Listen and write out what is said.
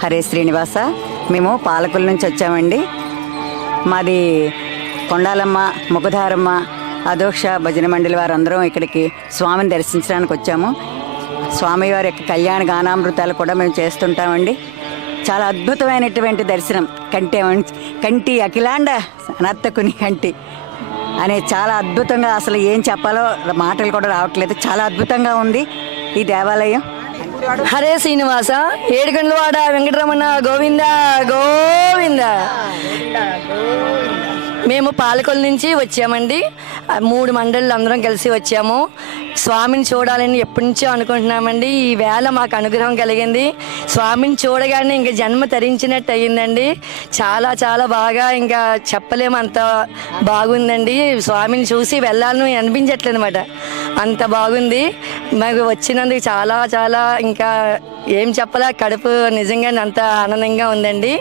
హరే శ్రీనివాస. మేము పాలకుల నుంచి వచ్చామండి. మాది కొండాలమ్మ, ముఖధారమ్మ, అదోక్ష భజన మండలి వారందరం ఇక్కడికి స్వామిని దర్శించడానికి వచ్చాము. స్వామివారి యొక్క కళ్యాణ గానామృతాలు కూడా మేము చేస్తుంటామండి. చాలా అద్భుతమైనటువంటి దర్శనం. కంటి అఖిలాండ నర్తకుని కంటి అనే చాలా అద్భుతంగా, అసలు ఏం చెప్పాలో మాటలు కూడా రావట్లేదు. చాలా అద్భుతంగా ఉంది ఈ దేవాలయం. హరే శ్రీనివాస, ఏడుకొండలవాడ వెంకటరమణ గోవింద గోవింద. మేము పాలకొల నుంచి వచ్చామండి. 3 మండళ్ళు అందరం కలిసి వచ్చాము. స్వామిని చూడాలని ఎప్పటి నుంచో అనుకుంటున్నామండి. ఈ వేళ మాకు అనుగ్రహం కలిగింది. స్వామిని చూడగానే ఇంకా జన్మ తరించినట్టు అయ్యిందండి. చాలా చాలా బాగా, ఇంకా చెప్పలేము, అంత బాగుందండి. స్వామిని చూసి వెళ్ళాలని అనిపించట్లేదు అనమాట, అంత బాగుంది. మాకు వచ్చినందుకు చాలా చాలా ఇంకా ఏం చెప్పాలా, కడుపు నిజంగా అంత ఆనందంగా ఉందండి.